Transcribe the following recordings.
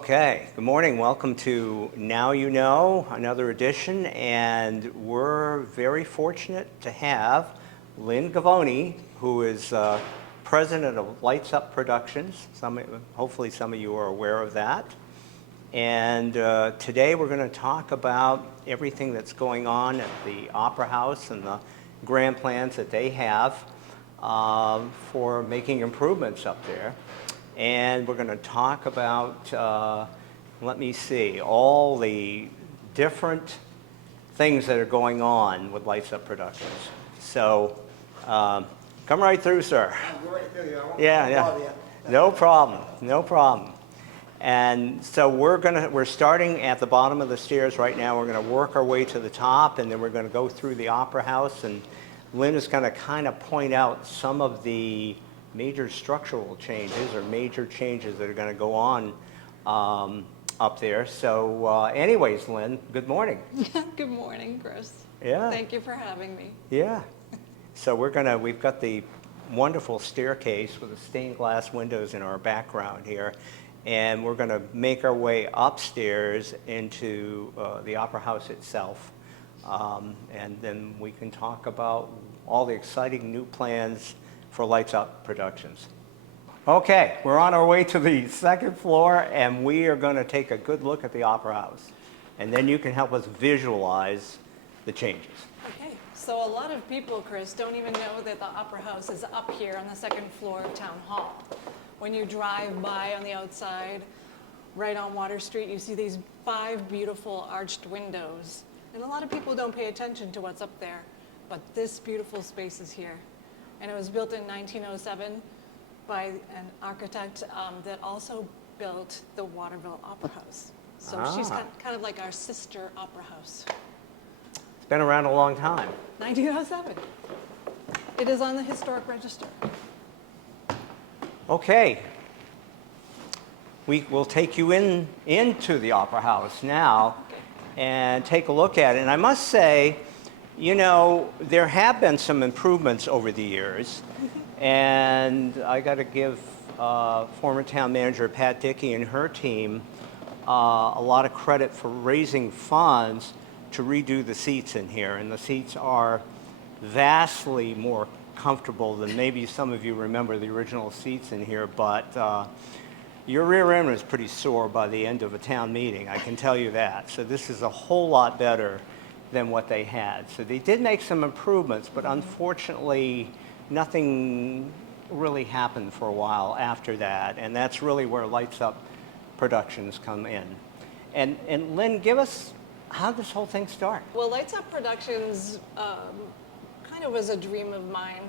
Okay, good morning. Welcome to Now You Know, another edition, and we're very fortunate to have Lynn Gavoni, who is president of Lights Up Productions. Hopefully some of you are aware of that. And today we're going to talk about everything that's going on at the Opera House and the grand plans that they have for making improvements up there. And we're going to talk about, let me see, all the different things that are going on with Lights Up Productions. So come right through, sir. Go right through you. I won't Yeah. bother you. No problem. And so we're starting at the bottom of the stairs right now. We're going to work our way to the top, and then we're going to go through the Opera House. And Lynn is going to kind of point out some of the major structural changes or major changes that are going to go on up there. So anyways, Lynn, good morning. Good morning, Chris. Yeah. Thank you for having me. Yeah. So we've got the wonderful staircase with the stained glass windows in our background here. And we're going to make our way upstairs into the Opera House itself. And then we can talk about all the exciting new plans for Lights Up Productions. Okay, we're on our way to the second floor, and we are going to take a good look at the Opera House. And then you can help us visualize the changes. Okay, so a lot of people, Chris, don't even know that the Opera House is up here on the second floor of Town Hall. When you drive by on the outside, right on Water Street, you see these 5 beautiful arched windows. And a lot of people don't pay attention to what's up there, but this beautiful space is here. And it was built in 1907 by an architect that also built the Waterville Opera House. So she's kind of like our sister opera house. It's been around a long time. 1907. It is on the historic register. Okay. We will take you into the Opera House now and take a look at it. And I must say, you know, there have been some improvements over the years, and I got to give former town manager Pat Dickey and her team a lot of credit for raising funds to redo the seats in here. And the seats are vastly more comfortable than maybe some of you remember the original seats in here, but your rear end was pretty sore by the end of a town meeting, I can tell you that. So this is a whole lot better than what they had. So they did make some improvements, but unfortunately nothing really happened for a while after that, and that's really where Lights Up Productions come in. And Lynn, give us how this whole thing started. Well, Lights Up Productions kind of was a dream of mine.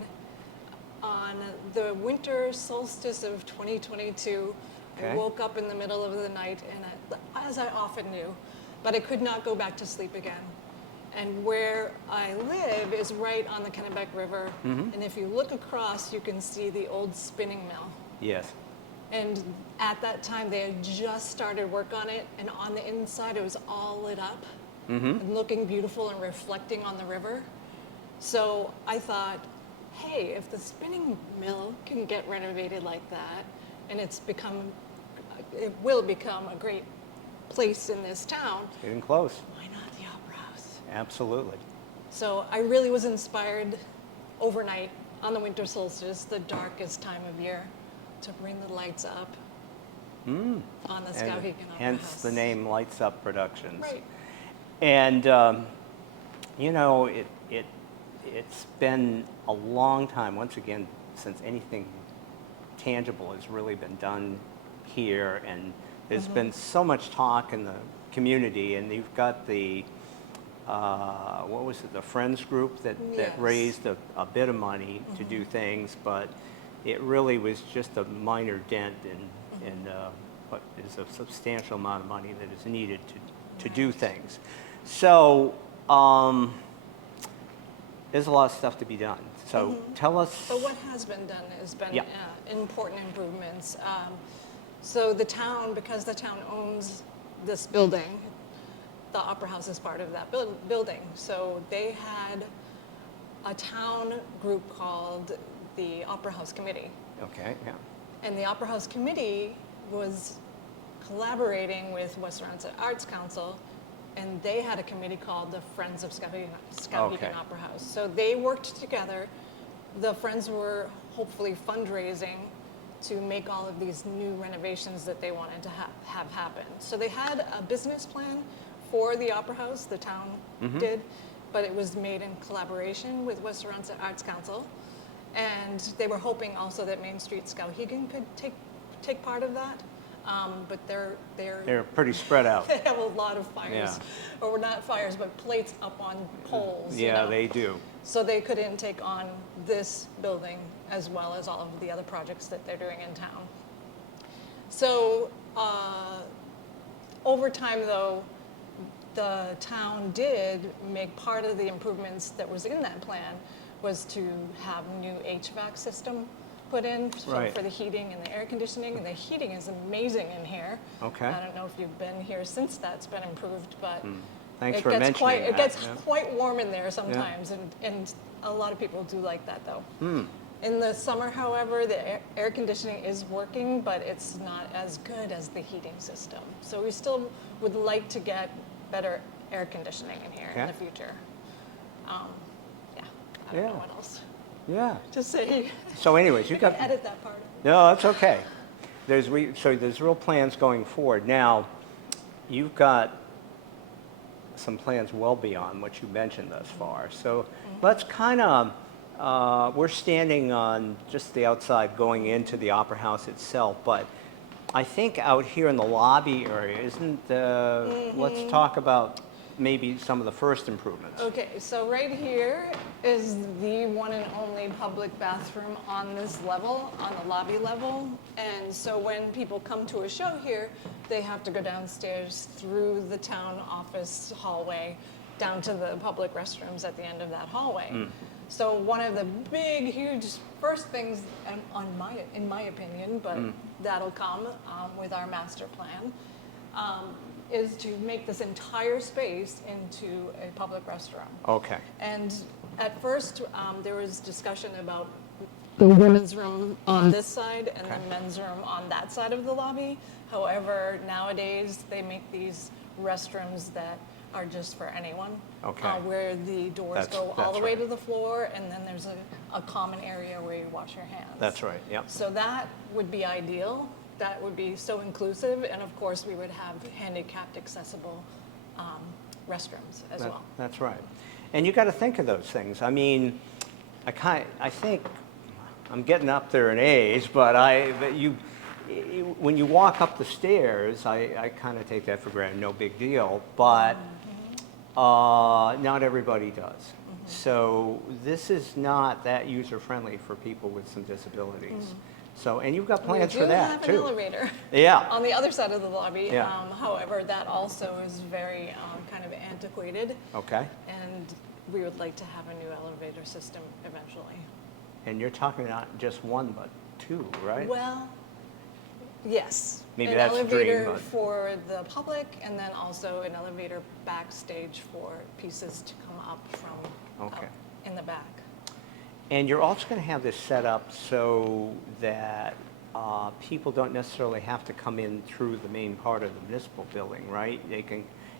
On the winter solstice of 2022, Okay. I woke up in the middle of the night, and as I often do, but I could not go back to sleep again. And where I live is right on the Kennebec River. Mm-hmm. And if you look across, you can see the old spinning mill. Yes. And at that time, they had just started work on it. And on the inside, it was all lit up and looking beautiful and reflecting on the river. So I thought, hey, if the spinning mill can get renovated like that, and it will become a great place in this town. Getting close. Why not the Opera House? Absolutely. So I really was inspired overnight on the winter solstice, the darkest time of year, to bring the lights up on the Skowhegan Opera hence House. the name Lights Up Productions. Right. And you know, it's been a long time, once again, since anything tangible has really been done here, and there's been so much talk in the community, and you've got the what was it, the Friends group that Yes. raised a bit of money to do things, but it really was just a minor dent in what is a substantial amount of money that is needed to do things. So there's a lot of stuff to be done. So tell us. But what has been done has been Yeah. important improvements. So the town, because the town owns this building, the Opera House is part of that building. So they had a town group called the Opera House Committee. Okay, yeah. And the Opera House Committee was collaborating with West Aronsett Arts Council, and they had a committee called the Friends of Skowhegan Okay. Opera House. So they worked together. The Friends were hopefully fundraising to make all of these new renovations that they wanted to have happen. So they had a business plan for the Opera House, the town did, but it was made in collaboration with West Aronsett Arts Council. And they were hoping also that Main Street Skowhegan could take part of that. But They're pretty spread out. they have a lot of fires, Yeah. or not fires, but plates up on poles. you Yeah, know. they do. So they couldn't take on this building as well as all of the other projects that they're doing in town. So over time, though, the town did make part of the improvements that was in that plan was to have new HVAC system put in Right. for the heating and the air conditioning, and the heating is amazing in here. Okay. I don't know if you've been here since that's been improved, but Thanks it for gets mentioning quite, that. It gets Yeah. quite warm in there sometimes, and a lot of people do like that, though. In the summer, however, the air conditioning is working, but it's not as good as the heating system. So we still would like to get better air conditioning in here in Okay. the future. Yeah, I don't Yeah. know what else Yeah. to say. So anyways, you got, Edit that part. no, that's okay. So there's real plans going forward. Now, you've got some plans well beyond what you mentioned thus far. So let's kind of, we're standing on just the outside going into the Opera House itself, but I think out here in the lobby area, let's talk about maybe some of the first improvements. Okay, so right here is the one and only public bathroom on this level, on the lobby level. And so when people come to a show here, they have to go downstairs through the town office hallway down to the public restrooms at the end of that hallway. So one of the big, huge first things, in my opinion, but that'll come with our master plan, is to make this entire space into a public restroom. Okay. And at first, there was discussion about the women's room on this side and Okay. the men's room on that side of the lobby. However, nowadays, they make these restrooms that are just for anyone. Okay. Where the doors That's- go all that's the way right. to the floor, and then there's a common area where you wash your hands. That's right, yep. So that would be ideal. That would be so inclusive, and of course, we would have handicapped accessible restrooms as well. That's right. And you got to think of those things. I mean, I think I'm getting up there in age, but when you walk up the stairs, I kind of take that for granted, no big deal. But not everybody does. So this is not that user friendly for people with some disabilities. So, and you've got plans for that We too. do have an elevator Yeah. on the other side of the lobby. Yeah. However, that also is very kind of antiquated, Okay. and we would like to have a new elevator system eventually. And you're talking not just one, but two, right? Well, yes. Maybe an that's the dream, elevator but- for the public, and then also an elevator backstage for pieces to come up from Okay. up in the back. And you're also going to have this set up so that people don't necessarily have to come in through the main part of the municipal building, right?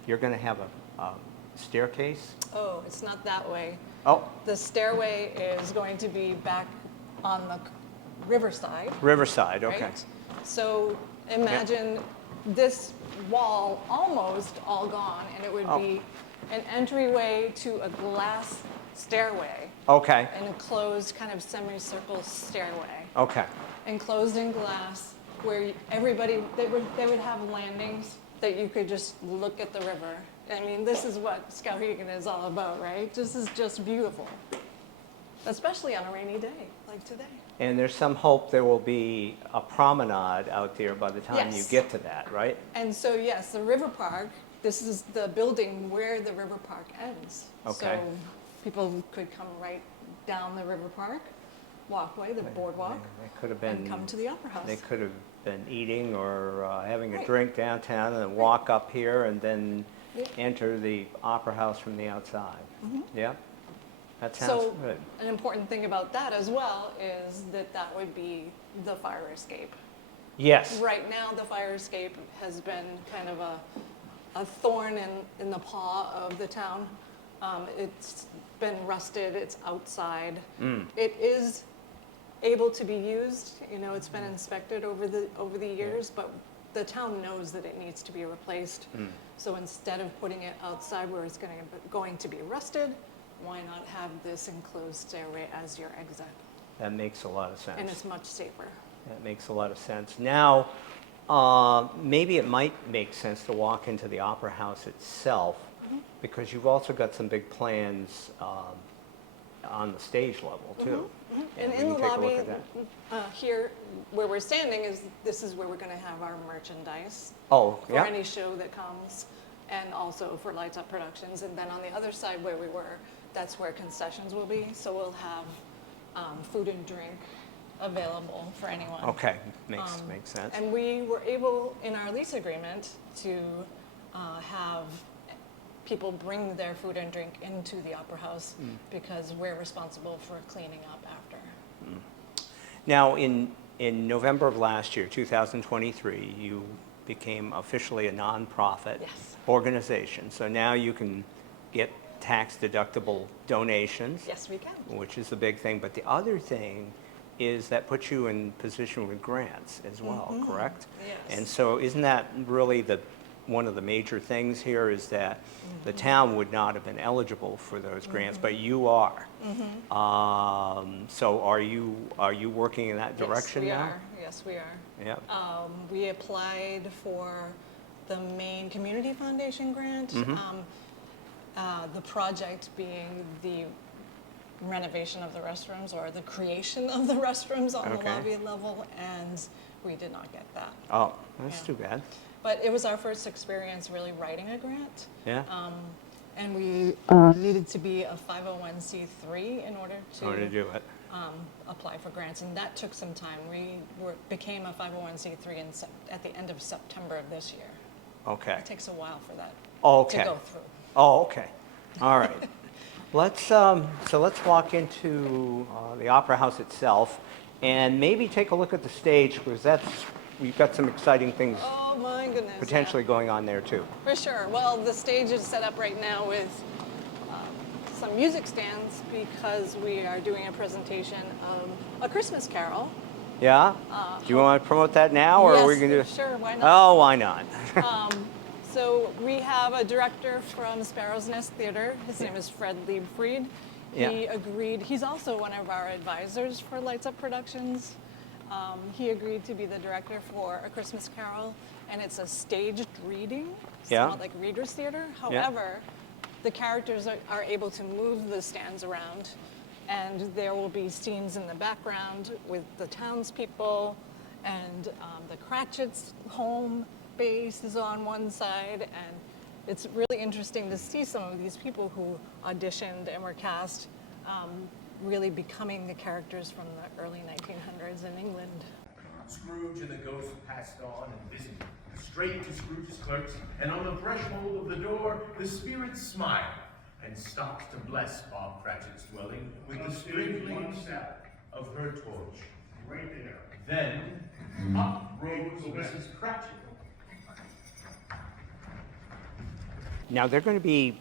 You're going to have a staircase? Oh, it's not that way. Oh, The stairway is going to be back on the riverside. Riverside, okay. Right? So imagine this wall almost all gone, and it would Oh. be an entryway to a glass stairway, Okay, an enclosed kind of semicircle stairway, okay. enclosed in glass, where everybody, they would have landings that you could just look at the river. I mean, this is what Skowhegan is all about, right? This is just beautiful, especially on a rainy day like today. And there's some hope there will be a promenade out there by the time you Yes. get to that, right? And so, yes, the river park, this is the building where the river park ends. Okay. So people could come right down the river park walkway, the boardwalk, They could have been. and come to the Opera House. They could have been eating or having a Right. drink downtown and then walk up here and then Yeah. enter the Opera House from the outside. Yeah? That sounds So good. an important thing about that as well is that that would be the fire escape. Yes. Right now, the fire escape has been kind of a thorn in the paw of the town. It's been rusted, it's outside. It is able to be used, you know, it's been inspected over the years, but the town knows that it needs to be replaced. So instead of putting it outside where it's going to be rusted, why not have this enclosed stairway as your exit? That makes a lot of sense. And it's much safer. That makes a lot of sense. Now, maybe it might make sense to walk into the Opera House itself, because you've also got some big plans on the stage level, too. And we in the can take a look lobby, at that. here, where we're standing, this is where we're gonna have our merchandise Oh, for yeah. any show that comes, and also for Lights Up Productions. And then on the other side where we were, that's where concessions will be. So we'll have food and drink available for anyone. Okay, makes sense. And we were able, in our lease agreement, to have people bring their food and drink into the Opera House because we're responsible for cleaning up after. Now, in November of last year, 2023, you became officially a nonprofit Yes. organization. So now you can get tax-deductible donations, Yes, we can. which is the big thing. But the other thing is that puts you in position with grants as well, correct? Yes. And so isn't that really one of the major things here is that the town would not have been eligible for those grants, but you are. So are you working in that direction now? Yes, we are. Yeah. We applied for the Maine Community Foundation grant. The project being the renovation of the restrooms or the creation of the restrooms on the Okay. lobby level, and we did not get that. Oh, that's Yeah. too bad. But it was our first experience really writing a grant. Yeah. And we needed to be a 501c3 in order In order to do it. apply for grants, and that took some time. We became a 501c3 at the end of September of this year. Okay. It takes a while for that Okay. to go through. Oh, okay. All right. Let's walk into the Opera House itself and maybe take a look at the stage, because we've got some exciting things Oh my goodness. potentially going on there too. Yeah, for sure. Well, the stage is set up right now with some music stands because we are doing a presentation of A Christmas Carol. Yeah? Do you want to promote that now, or are we Yes, going to? sure, why not? Oh, why not? So we have a director from Sparrow's Nest Theater. His name is Fred Liebfried. He Yeah. agreed. He's also one of our advisors for Lights Up Productions. He agreed to be the director for A Christmas Carol, and it's a staged reading. It's Yeah. not like Reader's Theater. However, the characters are able to move the stands around, and there will be scenes in the background with the townspeople, and the Cratchit's home base is on one side, and it's really interesting to see some of these people who auditioned and were cast really becoming the characters from the early 1900s in England. Scrooge and the ghost passed on and listened straight to Scrooge's clerks, and on the threshold of the door, the spirit smiled and stopped to bless Bob Cratchit's dwelling with the sprinkling of her torch. Right there. Then up rose Mrs. Cratchit. Now, they're going to be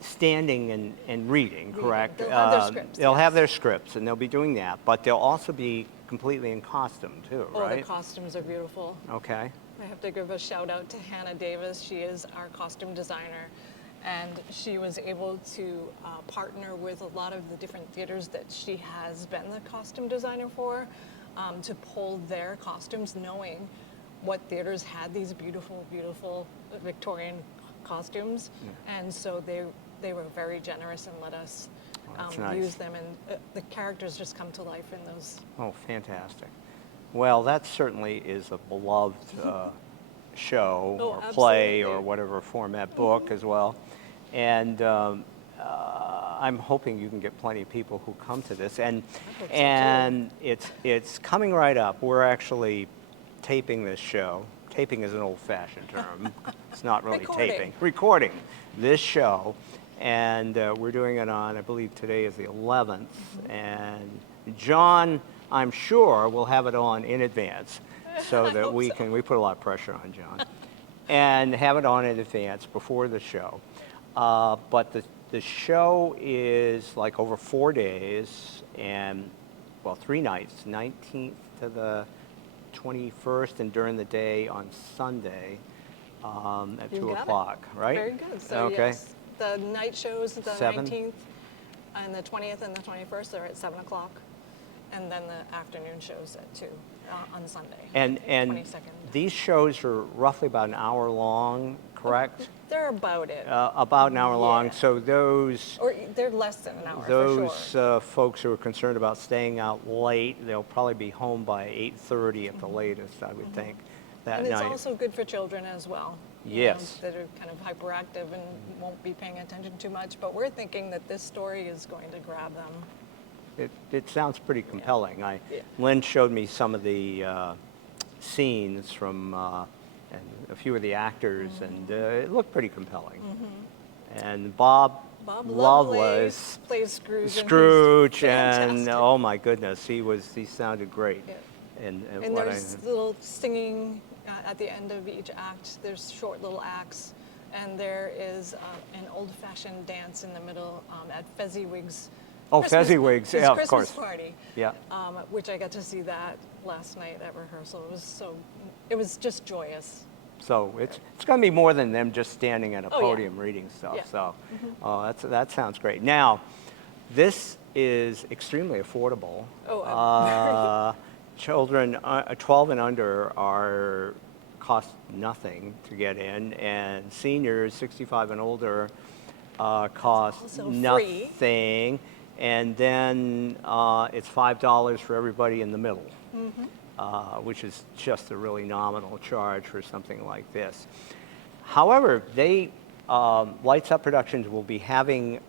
standing and reading, correct? They'll have their scripts, They'll have yes. their scripts, and they'll be doing that, but they'll also be completely in costume, too, Oh, the right? costumes are beautiful. Okay. I have to give a shout out to Hannah Davis. She is our costume designer, and she was able to partner with a lot of the different theaters that she has been the costume designer for to pull their costumes, knowing what theaters had these beautiful, beautiful Victorian costumes. And so they were very generous and let us that's nice. use them, and the characters just come to life in those. Oh, fantastic. Well, that certainly is a beloved show Oh, or play or absolutely. whatever format, book as well. And I'm hoping you can get plenty of people who come to this. And hope so, too. and it's coming right up. We're actually taping this show. Taping is an old-fashioned term. It's not really Recording. taping. Recording this show. And we're doing it on, I believe today is the 11th. And John, I'm sure, will have it on in advance. so I that hope we so. can, we put a lot of pressure on John, and have it on in advance before the show. But the show is like over 4 days and, well, 3 nights, 19th to the 21st, and during the day on Sunday at You 2 got it. o'clock, right? Very good. So Okay. yes, the night shows, the 7? 19th and the 20th and the 21st are at 7 o'clock. And then the afternoon shows at 2 on Sunday. And 22nd. these shows are roughly about an hour long, correct? They're about it. About an hour long. Yeah. So those Or they're less than an hour for sure. folks who are concerned about staying out late, they'll probably be home by 8:30 at the latest, I would think, that And it's night. also good for children as well. you Yes. know, that are kind of hyperactive and won't be paying attention too much. But we're thinking that this story is going to grab them. It sounds pretty compelling. Yeah. Lynn showed me some of the scenes from and a few of the actors, and it looked pretty compelling. And Bob Bob Lovelace plays Scrooge. and he's Scrooge, and fantastic. oh my goodness, he sounded great. Yeah. And And what there's little singing at the end of each act. There's short little acts, and there is an old-fashioned dance in the middle at Fezziwig's. Oh, Christmas- Fezziwig's, his yeah, of Christmas course. party. Yeah. Which I got to see that last night at rehearsal. It was just joyous. So it's going to be more than them just standing at a Oh, yeah. podium reading stuff. Yeah. So that sounds great. Now, this is extremely affordable. Oh, Children 12 and under cost nothing to get in, and seniors 65 and older cost also free. nothing. And then it's $5 for everybody in the middle. Which is just a really nominal charge for something like this. However, Lights Up Productions will be having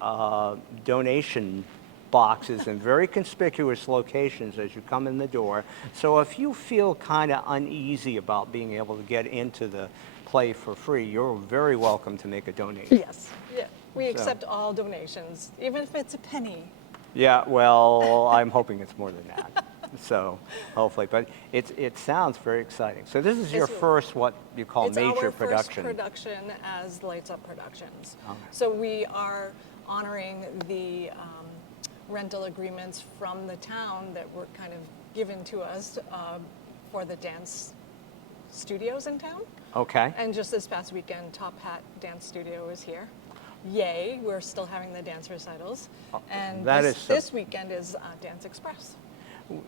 donation boxes in very conspicuous locations as you come in the door. So if you feel kind of uneasy about being able to get into the play for free, you're very welcome to make a donation. Yes. Yeah. We So- accept all donations, even if it's a penny. Yeah, well, I'm hoping it's more than that. So hopefully, but it sounds very exciting. So this is your It's- first, what you call It's major our production. first production as Lights Up Productions. Okay. So we are honoring the rental agreements from the town that were kind of given to us for the dance studios in town. Okay. And just this past weekend, Top Hat Dance Studio is here. Yay, we're still having the dance recitals. And that this, is so- this weekend is Dance Express.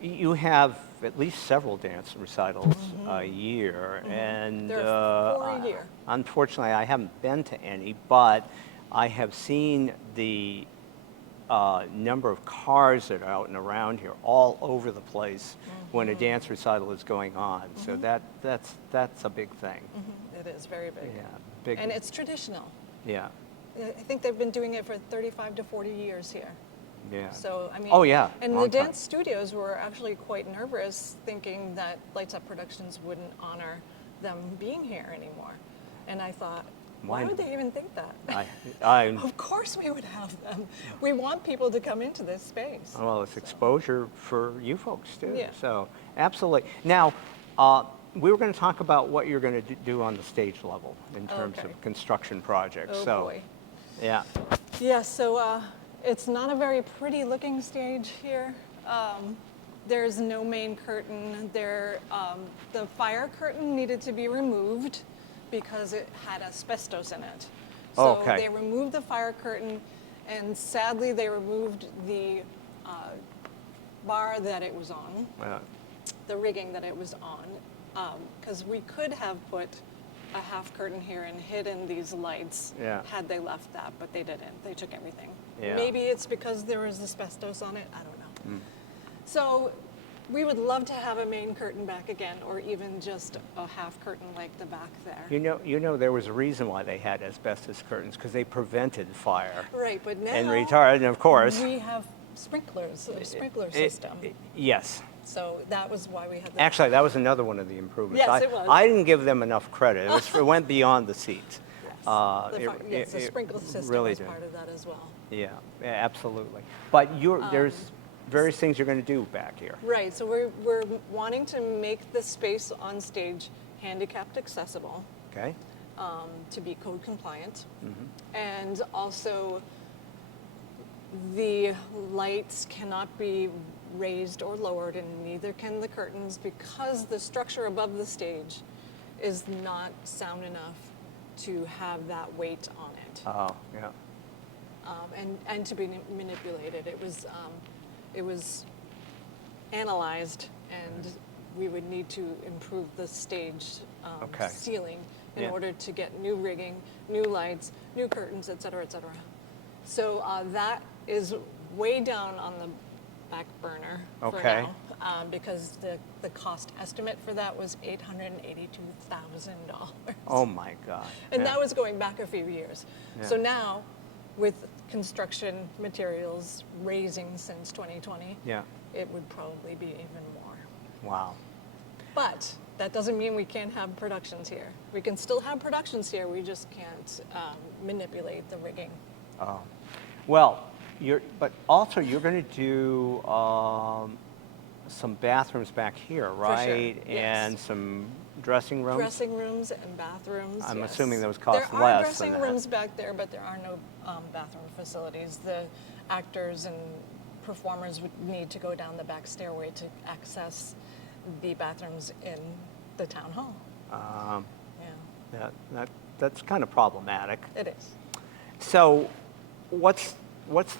You have at least several dance recitals a year, and There are 4 a year. unfortunately, I haven't been to any, but I have seen the number of cars that are out and around here all over the place when a dance recital is going on. So that's a big thing. It is very big. Yeah, big. And it's traditional. Yeah, I think they've been doing it for 35 to 40 years here. yeah. So, I mean, Oh, yeah, and long the time. dance studios were actually quite nervous, thinking that Lights Up Productions wouldn't honor them being here anymore. And I thought, why Why- would they even think that? I Of course we would have them. We want people to come into this space. Well, it's exposure for you folks too. Yeah. So absolutely. Now, we were going to talk about what you're going to do on the stage level in terms Okay. of construction projects. Oh, so, boy. yeah. Yeah, so it's not a very pretty looking stage here. There's no main curtain. The fire curtain needed to be removed because it had asbestos in it. So Okay. they removed the fire curtain, and sadly they removed the bar that it was on, the rigging that it was on, because we could have put a half curtain here and hidden these lights Yeah. had they left that, but they didn't. They took everything. Yeah. Maybe it's because there was asbestos on it. I don't know. So we would love to have a main curtain back again, or even just a half curtain like the back there. You know, there was a reason why they had asbestos curtains, because they prevented fire Right, but now and retarded, and of course. we have sprinklers, a sprinkler system. Yes. So that was why we had the Actually, that was another one of the improvements. Yes, it was. I didn't give them enough credit. It went beyond the seats. Yes, the it sprinkler system really was did. part of that as well. Yeah, absolutely. But various things you're going to do back here. Right, so we're wanting to make the space on stage handicapped accessible, Okay? to be code compliant. And also, the lights cannot be raised or lowered, and neither can the curtains, because the structure above the stage is not sound enough to have that weight on it, Oh, yeah. and to be manipulated. It was analyzed, and we would need to improve the stage Okay. ceiling in Yeah. order to get new rigging, new lights, new curtains, et cetera, et cetera. So that is way down on the back burner for Okay. now, because the cost estimate for that was $882,000. Oh, my God. And Yeah. that was going back a few years. Yeah. So now, with construction materials raising since 2020, Yeah. it would probably be even more. Wow. But that doesn't mean we can't have productions here. We can still have productions here, we just can't manipulate the rigging. Oh. Well, but also you're going to do some bathrooms back here, sure, right? yes. And some dressing rooms? Dressing rooms and bathrooms, I'm yes. assuming those cost There less are than dressing that. rooms back there, but there are no bathroom facilities. The actors and performers would need to go down the back stairway to access the bathrooms in the town hall. Yeah, That's kind of problematic. it is. So what's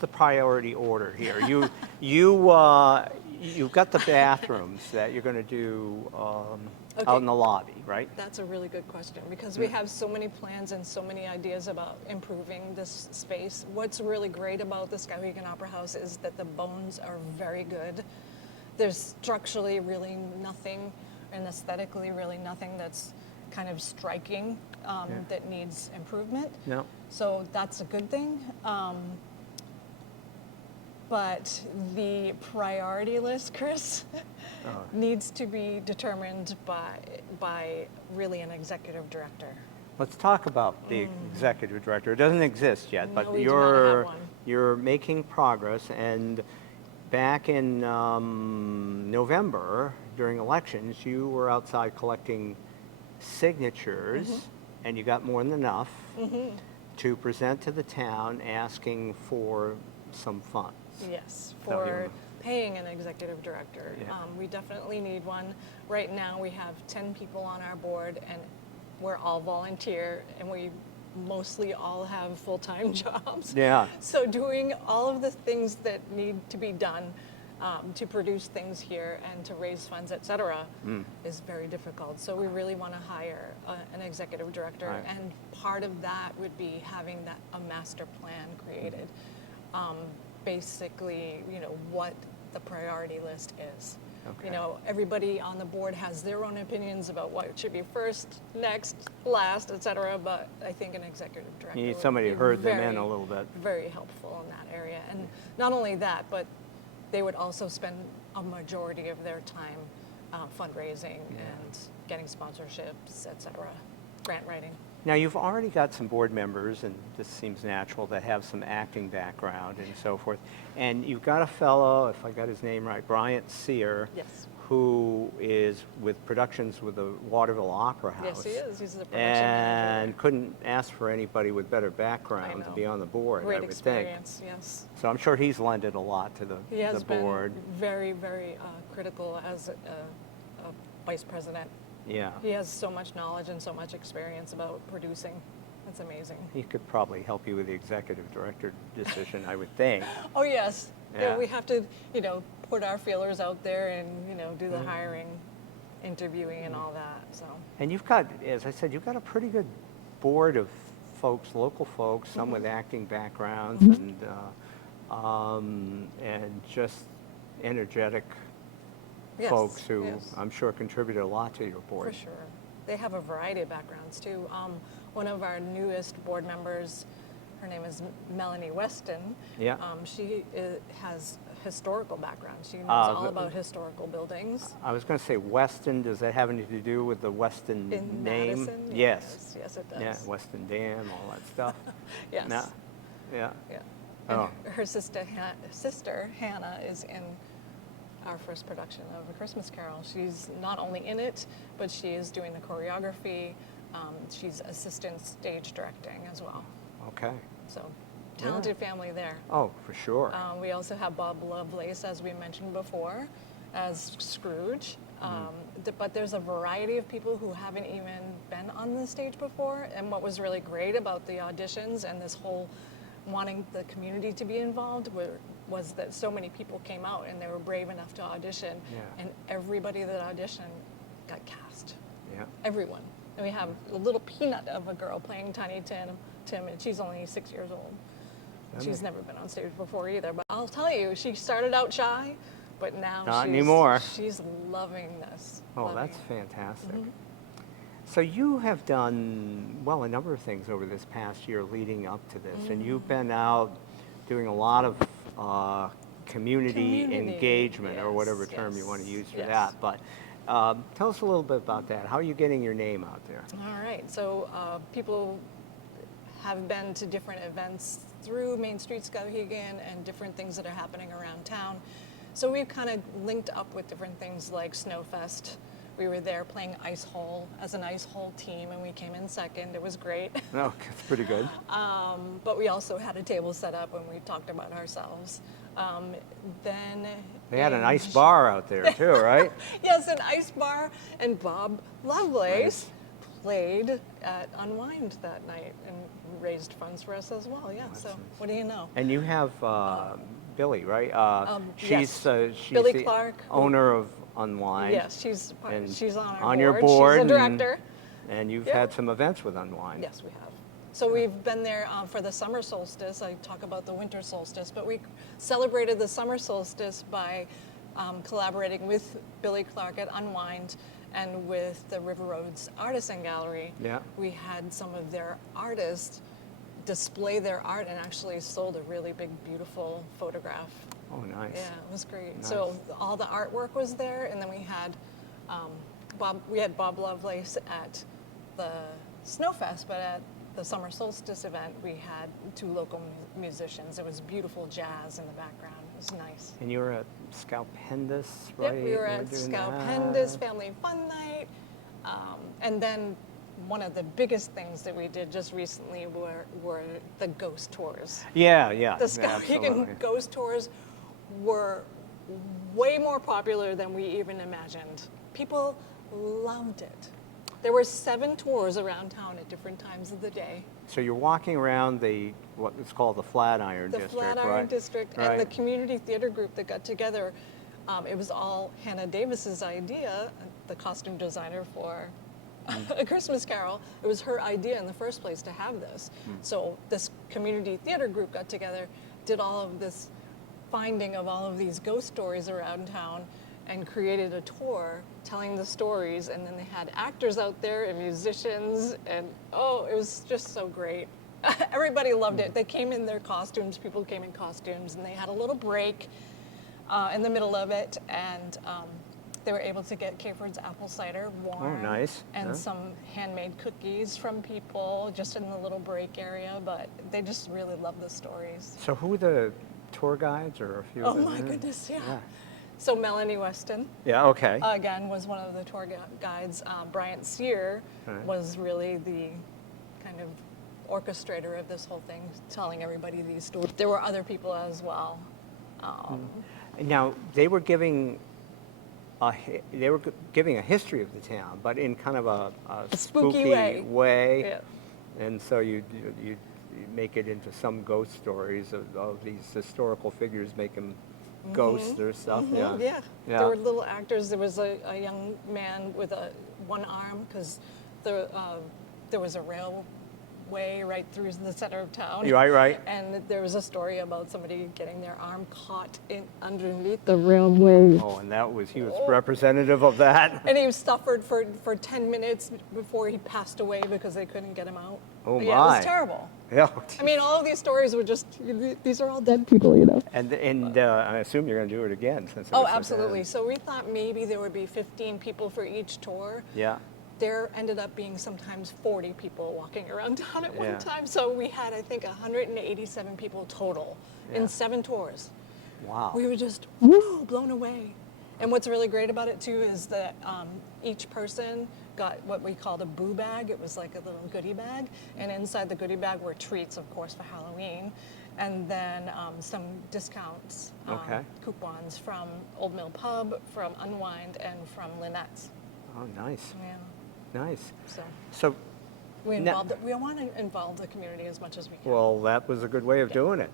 the priority order here? You've got the bathrooms that you're going to do Okay. out in the lobby, right? That's a really good question, because we have so many plans and so many ideas about improving this space. What's really great about the Skowhegan Opera House is that the bones are very good. There's structurally really nothing, and aesthetically really nothing that's kind of striking that needs improvement. No. So that's a good thing. But the priority list, Chris, needs to be determined by really an executive director. Let's talk about the executive director. It doesn't exist yet, No, but we do not have one. you're making progress. And back in November, during elections, you were outside collecting signatures, and you got more than enough to present to the town asking for some funds. Yes, So for you're- paying an executive director. Yeah. We definitely need one. Right now, we have 10 people on our board, and we're all volunteer, and we mostly all have full-time jobs. Yeah. So doing all of the things that need to be done to produce things here and to raise funds, et cetera, is very difficult. So we really want to hire an executive director, Right. and part of that would be having a master plan created. Basically, what the priority list is. Okay. Everybody on the board has their own opinions about what should be first, next, last, et cetera, but I think an executive director You need would somebody be to herd them in very, a little bit. very helpful in that area. And not only that, but they would also spend a majority of their time fundraising and getting sponsorships, et cetera, grant writing. Now, you've already got some board members, and this seems natural, that have some acting background and so forth. And you've got a fellow, if I got his name right, Bryant Sear, Yes. who is with productions with the Waterville Opera House. Yes, he is. He's the production And manager. couldn't ask for anybody with better background to know. be on the board, Great I would experience, think. yes. So I'm sure he's lended a lot to He has the board. been very, very critical as a vice president. Yeah. He has so much knowledge and so much experience about producing. It's amazing. He could probably help you with the executive director decision, I would think. Oh, yes. Yeah. We have to, put our feelers out there and, do the hiring, interviewing and all that, so. And you've got, as I said, you've got a pretty good board of folks, local folks, some with acting backgrounds and just energetic Yes, folks who yes. I'm sure contributed a lot to your board. For sure. They have a variety of backgrounds too. One of our newest board members, her name is Melanie Weston. Yeah. She has a historical background. She knows Ah, all the- about historical buildings. I was going to say Weston, does that have anything to do with the Weston In name? Madison? Yes. Yes, it does. Yeah, Weston Dam, all that stuff. Yes. Yeah. Yeah. Yeah. And Oh. her sister Hannah is in our first production of A Christmas Carol. She's not only in it, but she is doing the choreography. She's assistant stage directing as well. Okay. So talented family there. Oh, for sure. We also have Bob Lovelace, as we mentioned before, as Scrooge. But there's a variety of people who haven't even been on the stage before. And what was really great about the auditions and this whole wanting the community to be involved was that so many people came out and they were brave enough to audition. Yeah. And everybody that auditioned got cast. Yeah. Everyone. And we have a little peanut of a girl playing Tiny Tim, and she's only 6 years old. She's never been on stage before either, but I'll tell you, she started out shy, but now Not anymore. She's loving this. Oh, loving that's it. fantastic. So you have done, well, a number of things over this past year leading up to this, and you've been out doing a lot of community engagement, or whatever term you want to use for that. But tell us a little bit about that. How are you getting your name out there? All right, so people have been to different events through Main Street Skowhegan and different things that are happening around town. So we've kind of linked up with different things like Snowfest. We were there playing ice hole as an ice hole team, and we came in second. It was great. Oh, that's pretty good. But we also had a table set up and we talked about ourselves. Then They had an ice bar out there too, right? Yes, an ice bar, and Bob Lovelace played at Unwind that night and raised funds for us as well. Yeah. So what do you know? And you have Billy, right? Yes. She's Billy the Clark, owner of Unwind. Yes, she's And she's on our on board. your board. She's a director. And you've Yeah. had some events with Unwind. Yes, we have. So we've been there for the summer solstice. I talk about the winter solstice, but we celebrated the summer solstice by collaborating with Billy Clark at Unwind and with the River Roads Artisan Gallery. Yeah. We had some of their artists display their art and actually sold a really big, beautiful photograph. Oh, nice. Yeah, it was great. Nice. So all the artwork was there, and then we had Bob Lovelace at the Snowfest, but at the summer solstice event, we had two local musicians. It was beautiful jazz in the background. It was nice. And you were at Scalpendus, right? Yep, we were at doing Scalpendus that. Family Fun Night. And then one of the biggest things that we did just recently were the ghost tours. Yeah. The yeah, absolutely. Skowhegan ghost tours were way more popular than we even imagined. People loved it. There were 7 tours around town at different times of the day. So you're walking around what is called the Flatiron The District, Flatiron right? District Right. and the community theater group that got together. It was all Hannah Davis's idea, the costume designer for A Christmas Carol. It was her idea in the first place to have this. So this community theater group got together, did all of this finding of all of these ghost stories around town, and created a tour telling the stories. And then they had actors out there and musicians, and oh, it was just so great. Everybody loved it. They came in their costumes, people came in costumes, and they had a little break in the middle of it, and they were able to get Caford's apple cider warm. Oh, nice. And Yeah. some handmade cookies from people just in the little break area, but they just really loved the stories. So who were the tour guides, or a few Oh of them? my goodness, yeah. So Melanie Weston, Yeah, okay. again, was one of the tour guides. Bryant Sear Right. was really the kind of orchestrator of this whole thing, telling everybody these stories. There were other people as well. Now, they were giving a history of the town, but in kind of a spooky spooky way. Yeah. And so you make it into some ghost stories of these historical figures making ghosts or stuff. Yeah. Yeah. Yeah. There were little actors. There was a young man with one arm because there was a railway right through the center of town. Right. And there was a story about somebody getting their arm caught underneath the railway. Oh, and he was representative of that. And he suffered for 10 minutes before he passed away because they couldn't get him out. Oh, Yeah, it my. was terrible. Yeah. I mean, all of these stories were just, these are all dead people, you know. And I assume you're going to do it again since it Oh, was so absolutely. bad. So we thought maybe there would be 15 people for each tour. Yeah. there ended up being sometimes 40 people walking around town at Yeah. one time. So we had, I think, 187 people total Yeah. in 7 tours. Wow. We were just woo, blown away. And what's really great about it too is that each person got what we called a boo bag. It was like a little goodie bag, and inside the goodie bag were treats, of course, for Halloween, and then some discounts, Okay. coupons from Old Mill Pub, from Unwind, and from Lynette's. Oh, nice. Yeah, Nice. so So, we Now- want to involve the community as much as we can. well, that was a good way of doing it.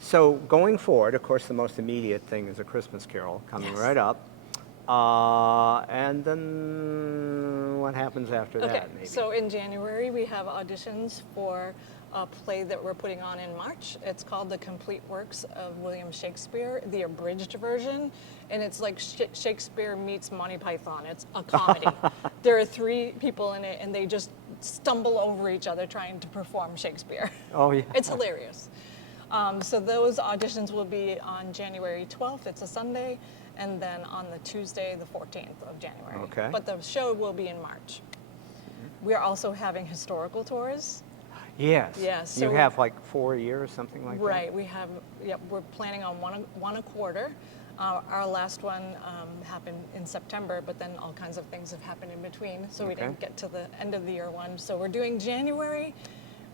So going forward, of course, the most immediate thing is A Christmas Carol coming Yes. right up. And then what happens after Okay, that, maybe? so in January, we have auditions for a play that we're putting on in March. It's called The Complete Works of William Shakespeare, the abridged version. And it's like Shakespeare meets Monty Python. It's a comedy. There are 3 people in it, and they just stumble over each other trying to perform Shakespeare. Oh, yeah. It's hilarious. So those auditions will be on January 12th. It's a Sunday. And then on the Tuesday, the 14th of January. Okay. But the show will be in March. We are also having historical tours. Yes. Yeah, You so- have like 4 years, something like that? Right. We have. Yep. We're planning on one a quarter. Our last one happened in September, but then all kinds of things have happened in between, so we Okay. didn't get to the end of the year one. So we're doing January,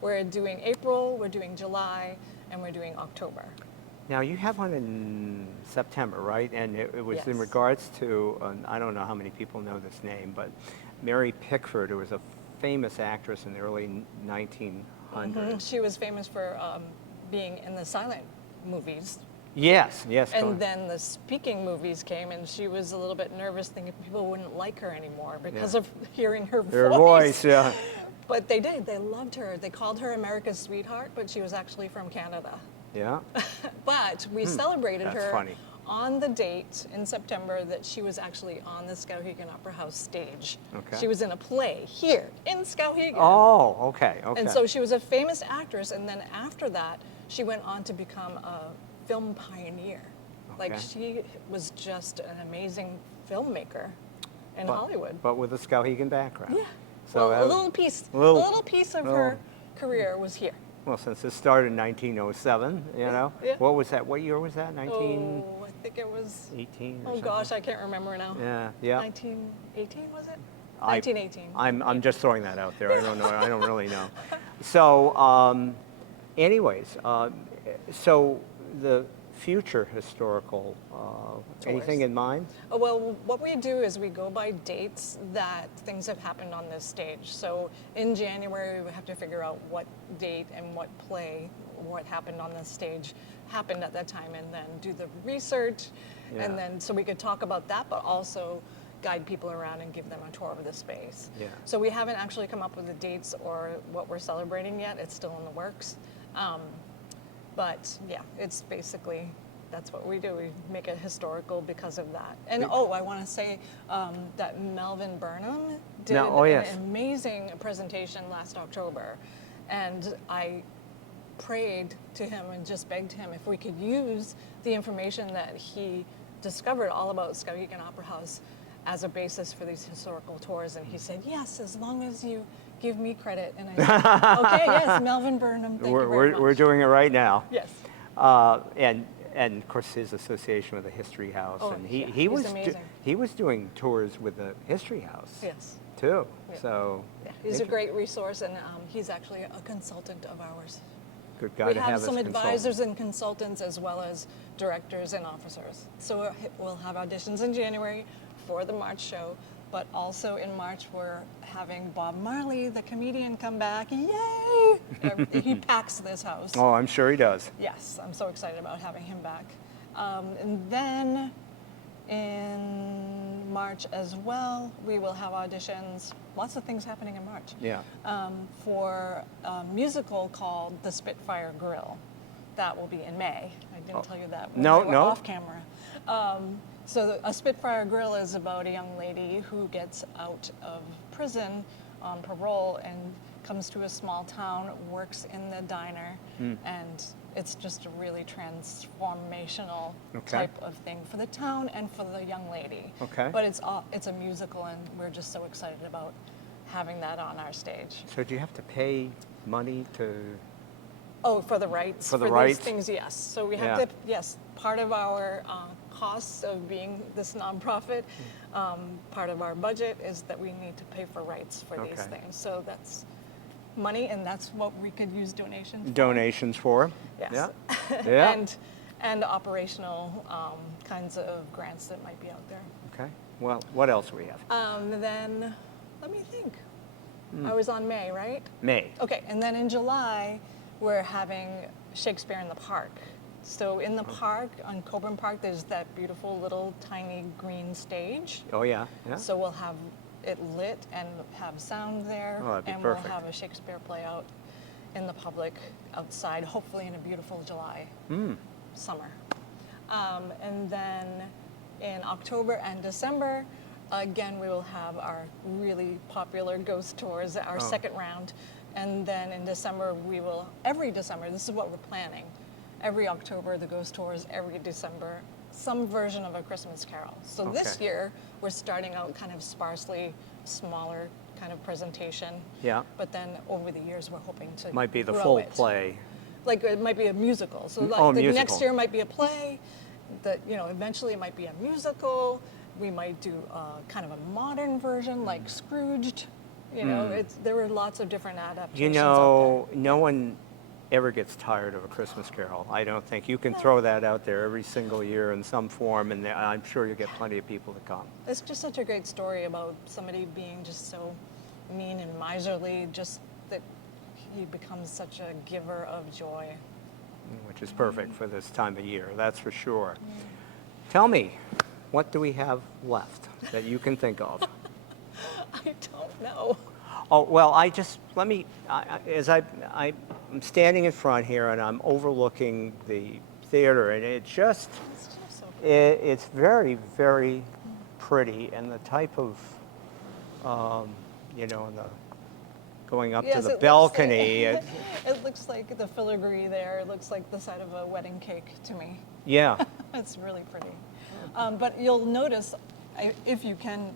we're doing April, we're doing July, and we're doing October. Now, you have one in September, right? And it was in Yes. regards to, I don't know how many people know this name, but Mary Pickford, who was a famous actress in the early 1900s. She was famous for being in the silent movies. Yes, yes. go And on. then the speaking movies came, and she was a little bit nervous, thinking people wouldn't like her anymore because Yeah. of hearing her Her voice, yeah. But they did. They loved her. They called her America's sweetheart, but she was actually from Canada. Yeah. But we celebrated That's her funny. on the date in September that she was actually on the Skowhegan Opera House stage. Okay. She was in a play here in Skowhegan. Oh, okay, okay. And so she was a famous actress, and then after that, she went on to become a film pioneer. Like, Okay. she was just an amazing filmmaker in But- Hollywood. But with a Skowhegan background. Yeah. So well, that- a little piece, little- a little piece of her career was here. Well, since it started in 1907, you know, yeah. what was that? What year was that? 1918 Oh, I think it was. or Oh something? gosh, I can't remember now. Yeah, yeah. 1918 was it? I- 1918. I'm just throwing that out there. I don't know. I don't really know. So, anyways, so the future historical, anything Tours. in mind? Oh, well, what we do is we go by dates that things have happened on this stage. So in January, we have to figure out what date and what play, what happened on this stage happened at that time, and then do the research, Yeah. and then so we could talk about that, but also guide people around and give them a tour of the space. Yeah. So we haven't actually come up with the dates or what we're celebrating yet. It's still in the works. But yeah, it's basically, that's what we do. We make it historical because of that. And oh, I want to say that Melvin Burnham did yes. an amazing presentation last October. And I prayed to him and just begged him if we could use the information that he discovered all about Skowhegan Opera House as a basis for these historical tours. And he said, yes, as long as you give me credit. And I said, okay, yes, Melvin Burnham, thank you very much. We're doing it right now. Yes. And of course his association with the History House, Oh, and yeah, he he's was amazing. he was doing tours with the History House Yes. too. Yeah. So Yeah, he's a great resource, and he's actually a consultant of ours. good guy We to have have some as a consultant. advisors and consultants as well as directors and officers. So we'll have auditions in January for the March show, but also in March we're having Bob Marley, the comedian, come back. Yay! He packs this house. Oh, I'm sure he does. Yes, I'm so excited about having him back. And then in March as well, we will have auditions. Lots of things happening in March. Yeah. For a musical called The Spitfire Grill. That will be in May. I didn't tell you that when No, we were no. off camera. So a Spitfire Grill is about a young lady who gets out of prison on parole and comes to a small town, works in the diner, and it's just a really transformational Okay. type of thing for the town and for the young lady. Okay. But it's a musical, and we're just so excited about having that on our stage. So do you have to pay money to? Oh, for the rights? For the these rights? things, yes. So we have Yeah. to, yes, part of our costs of being this nonprofit, part of our budget is that we need to pay for rights for these Okay. things. So that's money, and that's what we could use donations for. Donations for? Yes. Yeah. Yeah. And operational kinds of grants that might be out there. Okay. Well, what else do we have? Then, let me think. I was on May, right? May. Okay, and then in July, we're having Shakespeare in the Park. So in the park, on Coburn Park, there's that beautiful little tiny green stage. Oh, yeah. Yeah. So we'll have it lit and have sound there. Oh, that'd be and perfect. we'll have a Shakespeare play out in the public outside, hopefully in a beautiful July summer. And then in October and December, again, we will have our really popular ghost tours, our second round. And then in December, every December, this is what we're planning. Every October, the ghost tours, every December, some version of A Christmas Carol. So this Okay. year, we're starting out kind of sparsely, smaller kind of presentation. Yeah. But then over the years, we're hoping to Might be the grow full it. play. Like it might be a musical. So like Oh, the musical. next year might be a play. That eventually it might be a musical. We might do kind of a modern version like Scrooged. There were lots of different adaptations. You out know, no one ever gets tired of A Christmas Carol. I don't think. You can throw that out there every single year in some form, and I'm sure you'll get plenty of people to come. there. It's just such a great story about somebody being just so mean and miserly, just that he becomes such a giver of joy. Which is perfect for this time of year, that's for sure. Tell me, what do we have left that you can think of? I don't know. Oh, well, as I'm standing in front here and I'm overlooking the theater, and It's just so it's very, very pretty, and the type of, going up to Yes, the it looks balcony. like- It looks like the filigree there. It looks like the side of a wedding cake to me. Yeah, It's really pretty. But you'll notice, if you can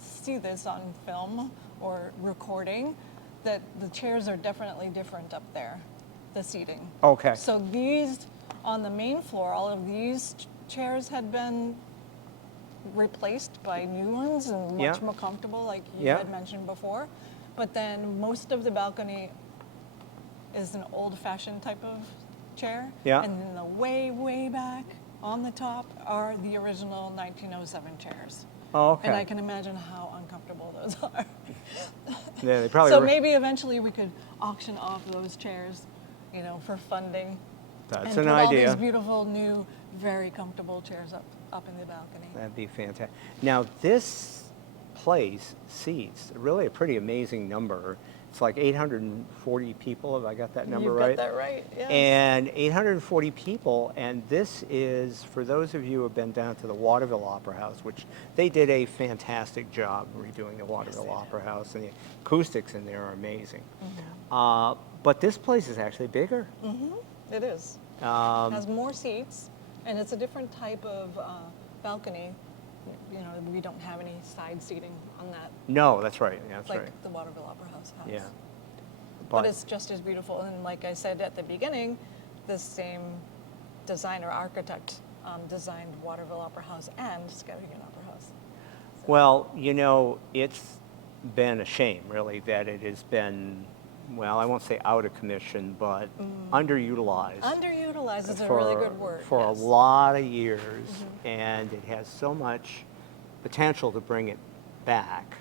see this on film or recording, that the chairs are definitely different up there, the seating. okay. So these, on the main floor, all of these chairs had been replaced by new ones and much Yeah. more comfortable, like you Yeah. had mentioned before. But then most of the balcony is an old-fashioned type of chair. Yeah. And then the way, way back on the top are the original 1907 chairs. Oh, okay. And I can imagine how uncomfortable those are. Yeah, they probably So re- maybe eventually we could auction off those chairs, for funding. That's and an put idea. all these beautiful, new, very comfortable chairs up in the balcony. That'd be fantastic. Now, this place seats really a pretty amazing number. It's like 840 people, have I got that number You've right? got that right, yes. And 840 people, and this is, for those of you who have been down to the Waterville Opera House, which they did a fantastic job redoing the Waterville Opera House, and the acoustics in there are amazing. But this place is actually bigger. It is. Has more seats, and it's a different type of balcony. We don't have any side seating on that, No, that's right. Yeah, that's like right. the Waterville Opera House has. Yeah. But it's just as beautiful, and like I said at the beginning, the same designer, architect designed Waterville Opera House and Skowhegan Opera House. Well, it's been a shame, really, that it has been, well, I won't say out of commission, but underutilized. Underutilized is a really good word. For yes. a lot of years, and it has so much potential to bring it back.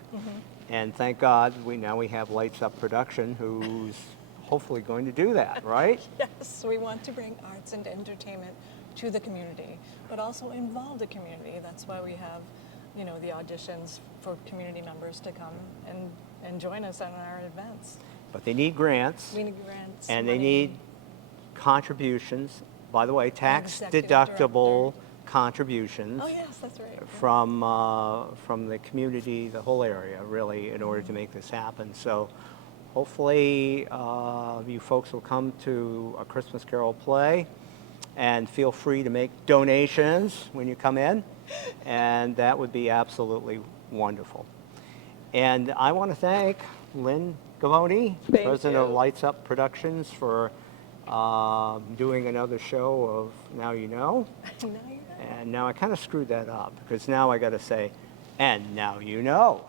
And thank God now we have Lights Up Production, who's hopefully going to do that, right? Yes, we want to bring arts and entertainment to the community, but also involve the community. That's why we have, the auditions for community members to come and join us on our events. But they need grants, We need grants. and they money. need contributions. By the way, tax Executive deductible director. contributions Oh, yes, that's right. from the community, the whole area, really, in order to make this happen. So hopefully you folks will come to A Christmas Carol play, and feel free to make donations when you come in, and that would be absolutely wonderful. And I want to thank Lynn Gavoni, Thank president of you. Lights Up Productions, for doing another show of Now You Know. Now you know. And now I kind of screwed that up because now I got to say, and now you know.